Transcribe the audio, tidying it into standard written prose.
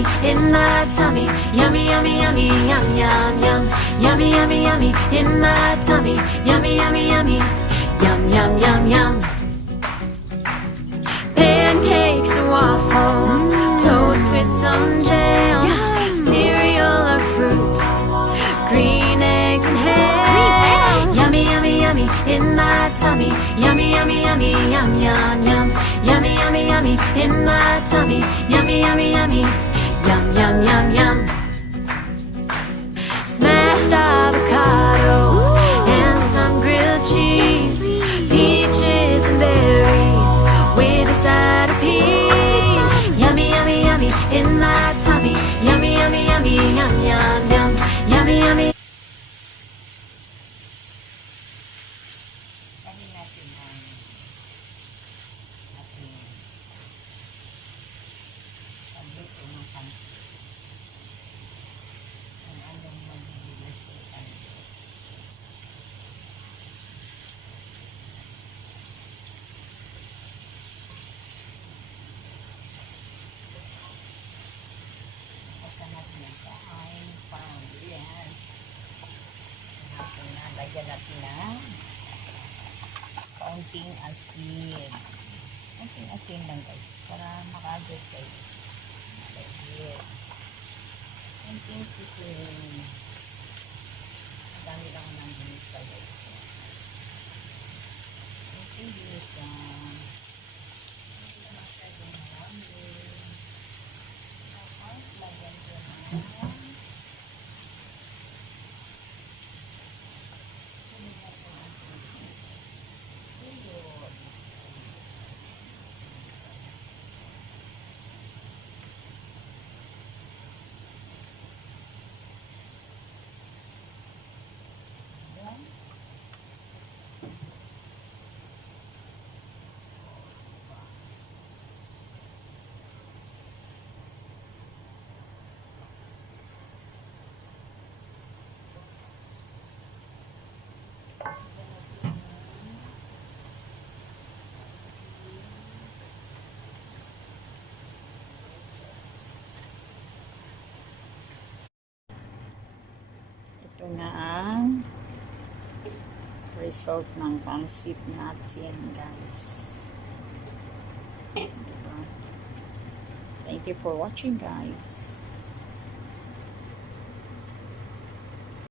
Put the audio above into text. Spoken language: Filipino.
yummy in my tummy. Yummy, yummy, yummy, yum, yum, yum. Yummy, yummy, yummy in my tummy. Yummy, yummy, yummy. Yum, yum, yum, yum. Pancakes or waffles, toast with some jam, cereal or fruit, green eggs and ham. Yummy, yummy, yummy in my tummy. Yummy, yummy, yummy, yum, yum, yum. Yummy, yummy, yummy in my tummy. Yummy, yummy, yummy. Yum, yum, yum, yum. Smashed avocado and some grilled cheese, peaches and berries with a side of peas. Yummy, yummy, yummy in my tummy. Yummy, yummy, yummy, yum, yum, yum. Yummy, yummy. Sabi natin ang ating pagluto ng pancit. Kung anong magiging resulta nito. Basta natin yung kain, pang, yes. Natin na, lagyan natin ng kaunting asin. Kaunting asin lang guys, para maka-adjust kayo. Like this. Kaunting asin. Madami lang ng ginisa guys. Kaunting ginisa. Hindi na masyadong marami. Tapos, lagyan ko na ito na ang result ng pancit natin guys. Diba? Thank you for watching guys.